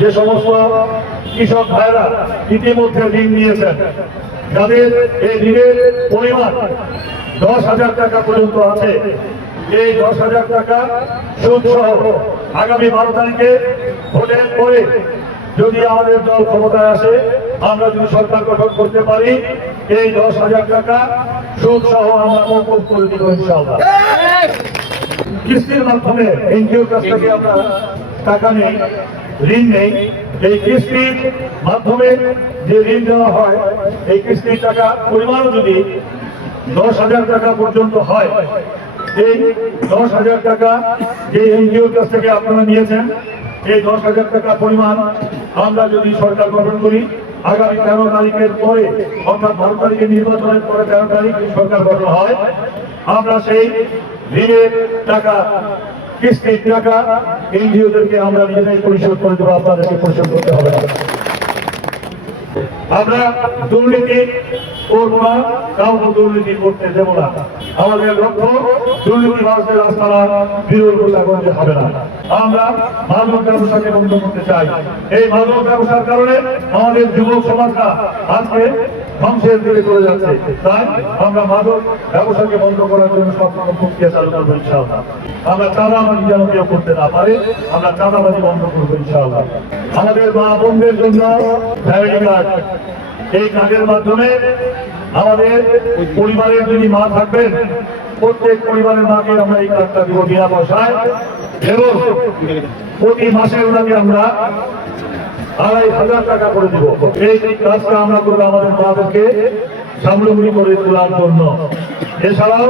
যে সমস্ত কৃষক ভাইরা ইতিমধ্যে ঋণ নিয়েছেন যাদের এই ঋণের পরিমাণ দশ হাজার টাকা পর্যন্ত আছে। এই দশ হাজার টাকা সুদ সহ আগামী বারো তারিখে ভোটের পরে যদি আমাদের দল ক্ষমতায় আসে আমরা যদি সরকার গঠন করতে পারি এই দশ হাজার টাকা সুদ সহ আমরা মৌকুব করে দিব ইনশাআল্লাহ। কিস্তির মাধ্যমে এনজিওর কাছ থেকে আমরা টাকা নেই। ঋণ নেই। এই কিস্তির মাধ্যমে যে ঋণ দেওয়া হয়, এই কিস্তির টাকা পরিমাণও যদি দশ হাজার টাকা পর্যন্ত হয়, এই দশ হাজার টাকা যে এনজিওর কাছ থেকে আপনারা নিয়েছেন, এই দশ হাজার টাকা পরিমাণ আমরা যদি সরকার গঠন করি, আগামী তেরো তারিখের পরে, অর্থাৎ বারো তারিখে নির্বাচনের পরে তেরো তারিখ সরকার গঠন হয়, আমরা সেই ঋণের টাকা কিস্তির টাকা এনজিওদেরকে আমরা নিজেরাই পরিশোধ করে দেবো আপনাদেরকে পরিশোধ করতে হবে। আমরা দুর্নীতি কাউকে দুর্নীতি করতে দেব না। আমাদের লক্ষ্য, দুর্নীতি গোসাগঞ্জে হবে না। আমরা মাদক ব্যবসাকে বন্ধ করতে চাই। এই ব্যবসার কারণে আমাদের সমাজরা আজকে ধ্বংসের দিকে চলে যাচ্ছে। তাই আমরা ব্যবসাকে বন্ধ করার জন্য প্রক্রিয়া চালু করব আমরা চাঁদাবাজি যেন কেউ করতে না পারে, আমরা চাঁদাবাজি বন্ধ করব আমাদের মা বোনদের জন্য এই কার্ডের মাধ্যমে আমাদের পরিবারের যদি মা থাকবেন, প্রত্যেক পরিবারের মাকে আমরা এই কার্ডটা দিব বিনা পয়সায়। এবং প্রতি মাসে ওনাকে আমরা আড়াই হাজার টাকা করে দিব। এই কাজটা আমরা করব আমাদের মাদেরকে স্বাবলম্বী করে তোলার জন্য। এছাড়াও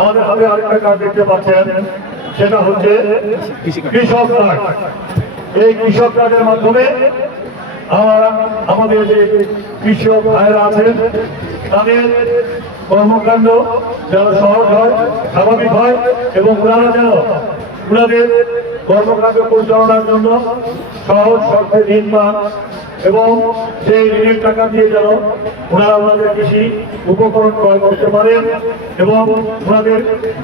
আমাদের হাতে আরেকটা কার্ড দেখতে পাচ্ছেন, সেটা হচ্ছে কৃষক কার্ড। এই কৃষক কার্ডের মাধ্যমে আমরা আমাদের যে কৃষক ভাইরা আছেন, তাদের কর্মকাণ্ড যেন সহজ হয়, স্বাভাবিক হয় এবং ওনারা যেন ওনাদের কর্মকাণ্ড পরিচালনার জন্য সহজ শর্তে ঋণ পান এবং সেই ঋণের টাকা দিয়ে যেন ওনারা ওনাদের কৃষি উপকরণ ক্রয় করতে পারেন এবং ওনাদের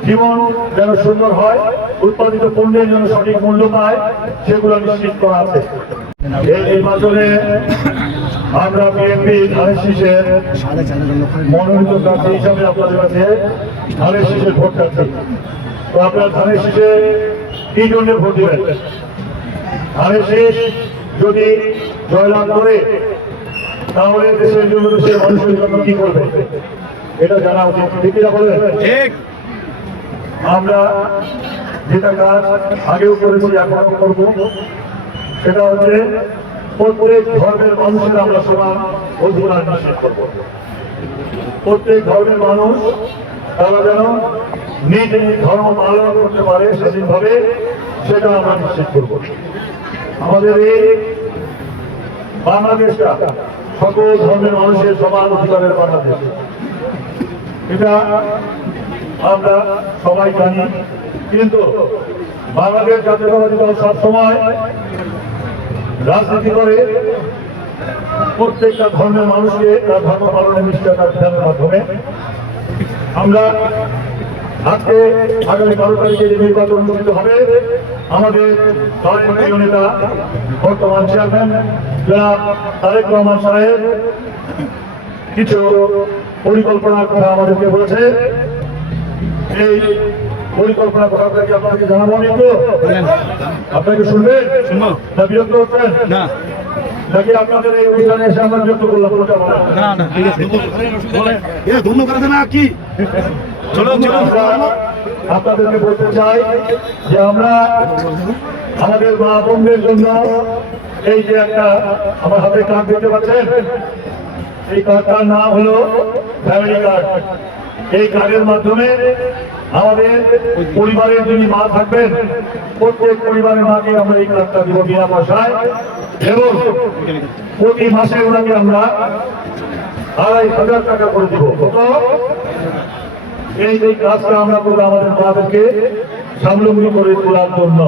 জীবন যেন সুন্দর হয়, উৎপাদিত পণ্যের জন্য সঠিক মূল্য পায়, সেগুলো নিশ্চিত করা আছে। এই নির্বাচনে আমরা বিএনপি মনোনীত প্রার্থী হিসাবে আপনাদের কাছে ভোট তো আপনার কি জন্য ভোট দিবেন? যদি জয়লাভ করে তাহলে দেশের জন্য দেশের মানুষের জন্য কি করবে? এটা জানা উচিত। ঠিক বলেন? ঠিক। আমরা যেটা কাজ আগেও করেছি এখনও করব। সেটা হচ্ছে প্রত্যেক ধর্মের মানুষের আমরা সমান অধিকার নিশ্চিত করব। প্রত্যেক ধর্মের মানুষ তারা যেন নিজ নিজ ধর্ম পালন করতে পারে স্বাধীনভাবে সেটা আমরা নিশ্চিত করব। আমাদের এই বাংলাদেশটা সকল ধর্মের মানুষের সমান অধিকারের বাংলাদেশ। এটা আমরা সবাই জানি, কিন্তু বাংলাদেশ জাতীয়তাবাদী দল সবসময় রাজনীতি করে, প্রত্যেকটা ধর্মের মানুষকে তার ধর্ম পালনের নিশ্চয়তার বিধানের মাধ্যমে। আমরা আজকে আগামী বারো তারিখে যে নির্বাচন অনুষ্ঠিত হবে, আমাদের দলের নেতা, বর্তমান চেয়ারম্যান, জনাব তারেক রহমান সাহেব, কিছু পরিকল্পনার কথা আমাদেরকে বলেছে। এই পরিকল্পনার কথা আপনাকে আপনাকে জানাব আমি একটু? আপনাকে শুনবেন? শুনব। না বিরক্ত হচ্ছেন? না। নাকি আপনাদের এই অভিযানে এসে আমরা বিরক্ত করলাম? না না ঠিক আছে। ধন্য করে না কি? চলো চলো আপনাদেরকে বলতে চাই যে আমরা আমাদের মা বোনদের জন্য এই যে একটা আমার হাতে কার্ড দেখতে পাচ্ছেন? এই কার্ডটার নাম হলো ফ্যামিলি কার্ড এই কার্ডের মাধ্যমে আমাদের পরিবারের যিনি মা থাকবেন, প্রত্যেক পরিবারের মাকে আমরা এই কার্ডটা দিব বিনা পয়সায় এবং প্রতি মাসে ওনাকে আমরা আড়াই হাজার টাকা করে দিব। কত? এই যে কাজটা আমরা করব আমাদের মাদেরকে স্বাবলম্বী করে তোলার জন্য।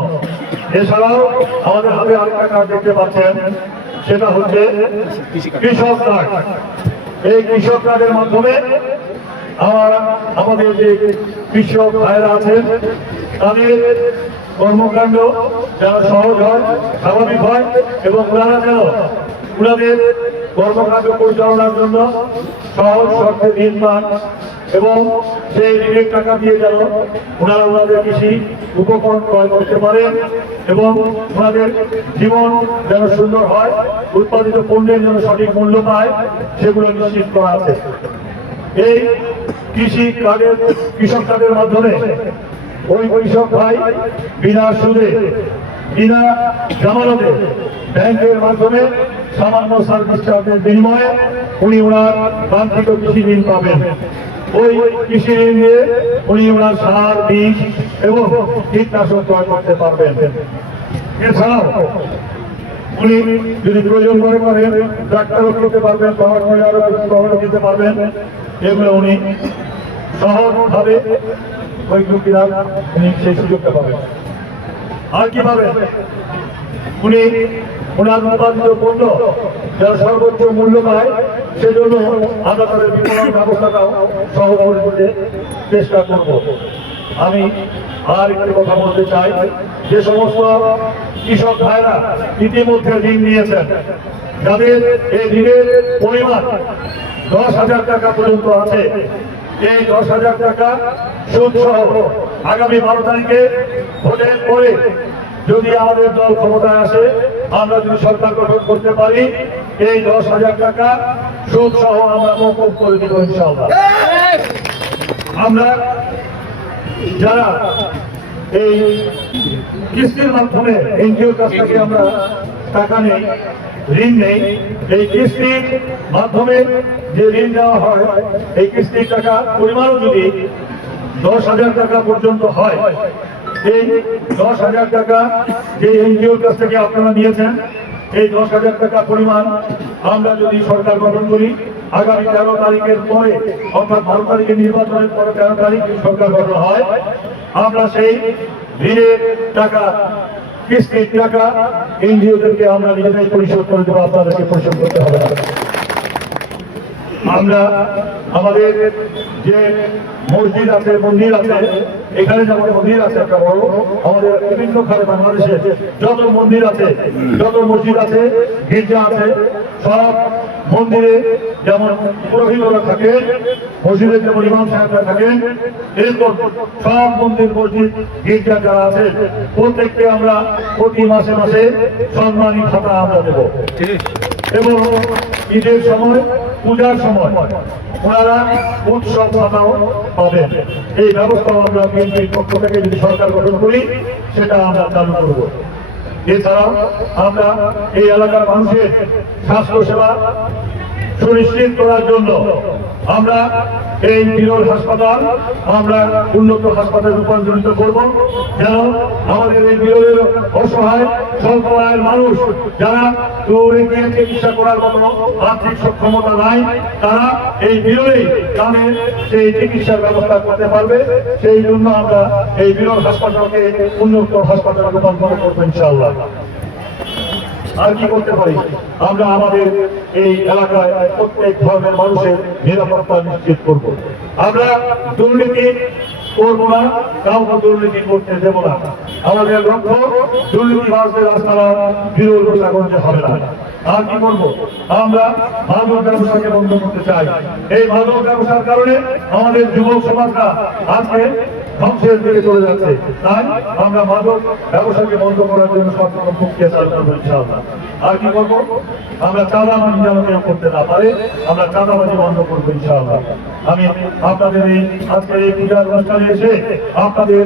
এছাড়াও আমাদের হাতে আরেকটা কার্ড দেখতে পাচ্ছেন, সেটা হচ্ছে কৃষক কার্ড। এই কৃষক কার্ডের মাধ্যমে আমরা আমাদের যে কৃষক ভাইয়েরা আছেন, তাদের কর্মকাণ্ড যেন সহজ হয়, স্বাভাবিক হয় এবং ওনারা যেন ওনাদের কর্মকাণ্ড পরিচালনার জন্য সহজ শর্তে ঋণ পান এবং সেই ঋণের টাকা দিয়ে যেন ওনারা ওনাদের কৃষি উপকরণ ক্রয় করতে পারেন এবং ওনাদের জীবন যেন সুন্দর হয়, উৎপাদিত পণ্যের জন্য সঠিক মূল্য পায়, সেগুলো নিশ্চিত করা আছে। এই কৃষি কার্ডের কৃষক কার্ডের মাধ্যমে ওই কৃষক ভাই বিনা সুদে, বিনা জামানতে ব্যাংকের মাধ্যমে সামান্য সার্ভিস চার্জের বিনিময়ে উনি ওনার বাঞ্ছিত কৃষি ঋণ পাবেন। ওই কৃষি ঋণ দিয়ে উনি ওনার সার, বীজ এবং কীটনাশক ক্রয় করতে পারবেন। এছাড়াও উনি যদি প্রয়োজন মনে করেন, ডাক্তারও করতে পারবেন করে আরও কিছু দিতে পারবেন। এগুলো উনি সহজভাবে লোকেরা উনি সেই সুযোগটা পাবেন। আর কি পাবেন? উনি ওনার উৎপাদিত পণ্য যারা সর্বোচ্চ মূল্য পায়, সেজন্য আমরা তাদের বিপণন ব্যবস্থাটাও সহজ করে চেষ্টা করব। আমি আর একটি কথা বলতে চাই। যে সমস্ত কৃষক ভাইরা ইতিমধ্যে ঋণ নিয়েছেন, যাদের এই ঋণের পরিমাণ দশ হাজার টাকা পর্যন্ত আছে, এই দশ হাজার টাকা সুদ সহ আগামী বারো তারিখে ভোটের পরে যদি আমাদের দল ক্ষমতায় আসে, আমরা যদি সরকার গঠন করতে পারি, এই দশ হাজার টাকা সুদ সহ আমরা মৌকুব করে দিব ইনশাআল্লাহ। আমরা যারা এই কিস্তির মাধ্যমে এনজিওর কাছ থেকে আমরা টাকা নেই, ঋণ নেই, এই কিস্তির মাধ্যমে যে ঋণ দেওয়া হয়, এই কিস্তির টাকা পরিমাণও যদি দশ হাজার টাকা পর্যন্ত হয়, এই দশ হাজার টাকা যে এনজিওর কাছ থেকে আপনারা নিয়েছেন, এই দশ হাজার টাকা পরিমাণ আমরা যদি সরকার গঠন করি আগামী তেরো তারিখের পরে, অর্থাৎ বারো তারিখের নির্বাচনের পরে তেরো তারিখ সরকার গঠন হয়। আমরা সেই ঋণের টাকা, কিস্তির টাকা এনজিওদেরকে আমরা নিজেরাই পরিশোধ করে দেবো, আপনাদেরকে পরিশোধ করতে হবে আমরা আমাদের যে মসজিদ আছে, মন্দির আছে, এখানে যেমন মন্দির আছে, একটা বড়, আমাদের বিভিন্ন খানে বাংলাদেশে যত মন্দির আছে, যত মসজিদ আছে, গির্জা আছে, সব মন্দিরে যেমন পুরোহিতরা থাকে মসজিদে যেমন ইমাম সাহেবরা থাকেন, এরকম সব মন্দির, মসজিদ, গির্জা যারা আছে, প্রত্যেককে আমরা প্রতি মাসে মাসে সম্মানী ভাতা আমরা দেবো। এবং ঈদের সময়, পূজার সময় ওনারা উৎসব ভাতাও পাবেন। এই ব্যবস্থা আমরা বিএনপির পক্ষ থেকে যদি সরকার গঠন করি, সেটা আমরা চালু করব। এছাড়াও আমরা এই এলাকার মানুষের স্বাস্থ্য সেবা সুনিশ্চিত করার জন্য আমরা এই বিরল হাসপাতাল আমরা উন্নত হাসপাতালে রূপান্তরিত করব। যেন আমাদের এই বিরলের অসহায় আয়ের মানুষ যারা দূরে গিয়ে চিকিৎসা করার মতো আর্থিক সক্ষমতা নাই, তারা এই বিরলেই তাদের সেই চিকিৎসার ব্যবস্থা করতে পারবে। সেই জন্য আমরা এই বিরল হাসপাতালকে উন্নত হাসপাতালে রূপান্তর করব ইনশাআল্লাহ। আর কি করতে পারি? আমরা আমাদের এই এলাকায় প্রত্যেক ধর্মের মানুষের নিরাপত্তা নিশ্চিত করব। আমরা দুর্নীতি করব না, কাউকে দুর্নীতি করতে দেবো না। আমাদের লক্ষ্য দুর্নীতিবাসদের রাস্তারা বিরল গোসাগঞ্জে হবে না। আর কি করব? আমরা মাদক ব্যবসাকে বন্ধ করতে চাই। এই মাদক ব্যবসার কারণে আমাদের যুবক সমাজরা আজকে ধ্বংসের দিকে চলে যাচ্ছে। তাই আমরা মাদক ব্যবসাকে বন্ধ করার জন্য সরকার প্রক্রিয়া চালু করব ইনশাআল্লাহ। আর কি করব? আমরা চাঁদাবাজি যেন কেউ করতে না পারে, আমরা চাঁদাবাজি বন্ধ করব ইনশাআল্লাহ। আমি আপনাদের এই আজকের এই পূজার অনুষ্ঠানে এসে আপনাদের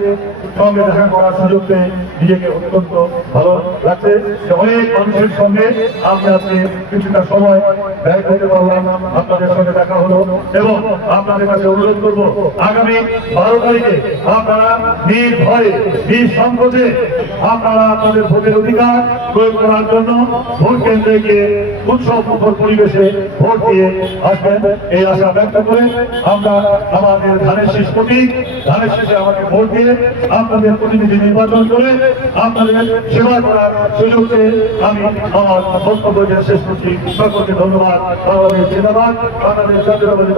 সঙ্গে দেখা করার সুযোগ পেয়ে নিজেকে অত্যন্ত ভালো লাগছে। অনেক মানুষের সঙ্গে আমি আজকে কিছুটা সময় ব্যয় করতে পারলাম, আপনাদের সঙ্গে দেখা হলো এবং আপনাদের কাছে অনুরোধ করব, আগামী বারো তারিখে আপনারা নির্ভয়ে, নিঃসংকোচে আপনারা আপনাদের ভোটের অধিকার প্রয়োগ করার জন্য ভোট কেন্দ্রে গিয়ে উৎসব মুখর পরিবেশে ভোট দিয়ে আসবেন। এই আশা ব্যক্ত করে আমরা আমাদের ধানের শেষ প্রতীক, ধানের শেষে আমাকে ভোট দিয়ে আপনাদের প্রতিনিধি নির্বাচন করে আপনাদের সেবা করার আমি আমার বক্তব্য শেষ করছি, সকলকে ধন্যবাদ। বাংলাদেশ জিন্দাবাদ, বাংলাদেশ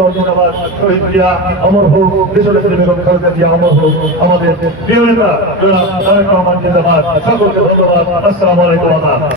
দল জিন্দাবাদ। শহীদ অমর হোক অমর হোক আমাদের প্রিয় নেতা সকলকে ধন্যবাদ। আসসালামু আলাইকুম